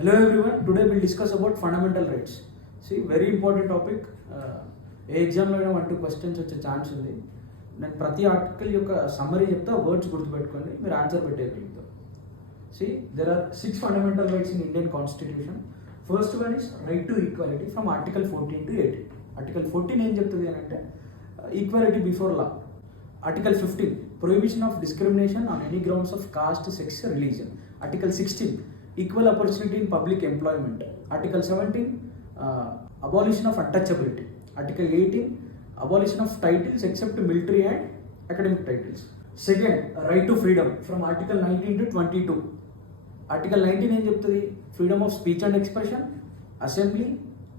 Hello everyone. Today we'll discuss about fundamental rights. See, very important topic. ఏ ఎగ్జామ్లో అయినా 1-2 questions వచ్చే chance ఉంది. నేను ప్రతి ఆర్టికల్ యొక్క సమ్మరీ చెప్తా, వర్డ్స్ గుర్తుపెట్టుకోండి, మీరు answer పెట్టేయగలుగుతారు. See, there are 6 fundamental rights in Indian Constitution. First one is right to equality from Article 14 to 18. Article 14 ఏం చెప్తుంది అని అంటే equality before law. Article 15 prohibition of discrimination on any grounds of caste, sex, religion. Article 16 equal opportunity in public employment. Article 17 abolition of untouchability. Article 18 abolition of titles except military and academic titles. Second, right to freedom from Article 19 to 22. Article 19 ఏం చెప్తుంది? Freedom of speech and expression, assembly,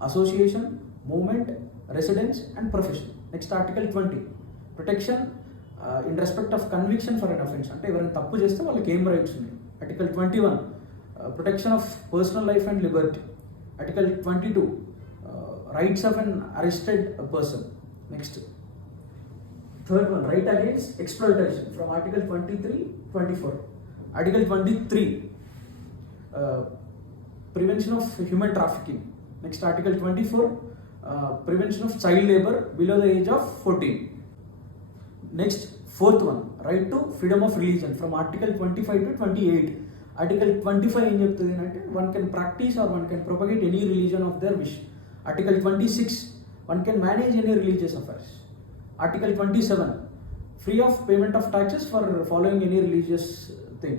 association, movement, residence and profession. Next article 20 protection in respect of conviction for an offence, అంటే ఎవరైనా తప్పు చేస్తే వాళ్ళకి ఏం rights ఉన్నాయి. Article 21 protection of personal life and Liberty. Article 22 rights of an arrested person. Next third one right against exploitation from article 23-24. Article 23 prevention of human trafficking. Next article 24 prevention of child labor below the age of 14. Next fourth one right to freedom of religion from article 25 to 28. Article 25 ఏం చెప్తుంది అంటే one can practice or one can propagate any religion of their wish. Article 26 one can manage any religious affairs. Article 27 free of payment of taxes for following any religious thing.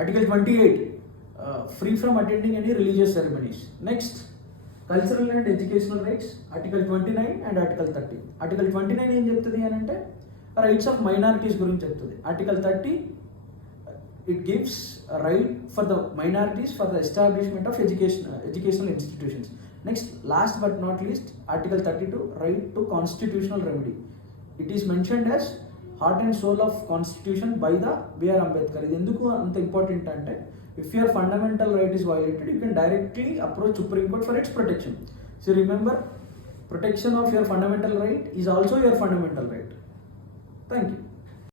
Article 28 free from attending any religious ceremonies. Next, cultural and educational rights, Article 29 and Article 30. Article 29 ఏం చెప్తుంది అని అంటే rights of minorities గురించి చెప్తుంది. Article 30 it gives a right for the minorities for the establishment of educational institutions. Next, last but not least, Article 32 right to constitutional remedy. It is mentioned as heart and soul of constitution by the B.R. Ambedkar. ఇది ఎందుకు అంత important అంటే if your fundamental right is violated, you can directly approach Supreme Court for its protection. So remember, protection of your fundamental right is also your fundamental right. Thank you.